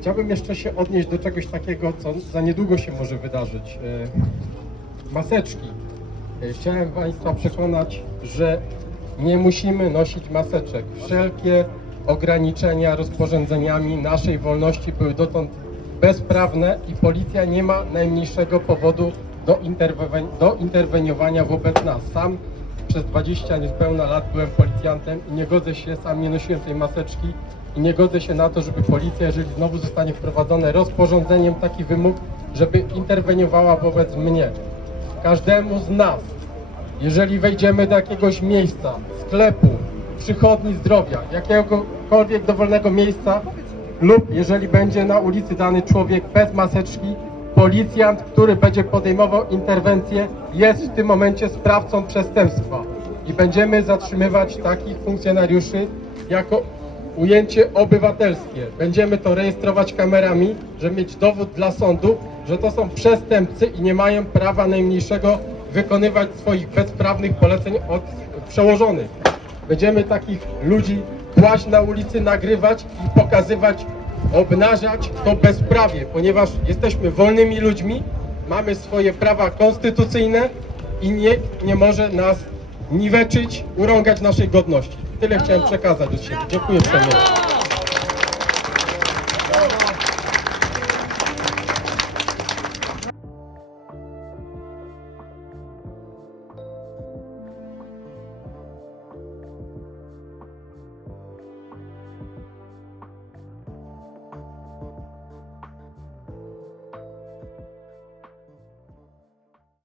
Chciałbym jeszcze się odnieść do czegoś takiego, co za niedługo się może wydarzyć. E, Maseczki. E, Chciałem Państwa przekonać, że nie musimy nosić maseczek. Wszelkie ograniczenia rozporządzeniami naszej wolności były dotąd bezprawne i policja nie ma najmniejszego powodu do, interwe- do interweniowania wobec nas. Sam przez 20 niespełna lat byłem policjantem i nie godzę się, sam nie nosiłem tej maseczki i nie godzę się na to, żeby policja, jeżeli znowu zostanie wprowadzone rozporządzeniem taki wymóg, żeby interweniowała wobec mnie. Każdemu z nas, jeżeli wejdziemy do jakiegoś miejsca, sklepu, przychodni zdrowia, jakiegokolwiek dowolnego miejsca lub jeżeli będzie na ulicy dany człowiek bez maseczki, policjant, który będzie podejmował interwencję, jest w tym momencie sprawcą przestępstwa i będziemy zatrzymywać takich funkcjonariuszy jako ujęcie obywatelskie. Będziemy to rejestrować kamerami, żeby mieć dowód dla sądu, że to są przestępcy i nie mają prawa najmniejszego wykonywać swoich bezprawnych poleceń od przełożonych. Będziemy takich ludzi kłaść na ulicy, nagrywać i pokazywać, obnażać to bezprawie, ponieważ jesteśmy wolnymi ludźmi, mamy swoje prawa konstytucyjne i nikt nie może nas niweczyć, urągać naszej godności. Tyle chciałem przekazać od siebie. Dziękuję uprzejmie.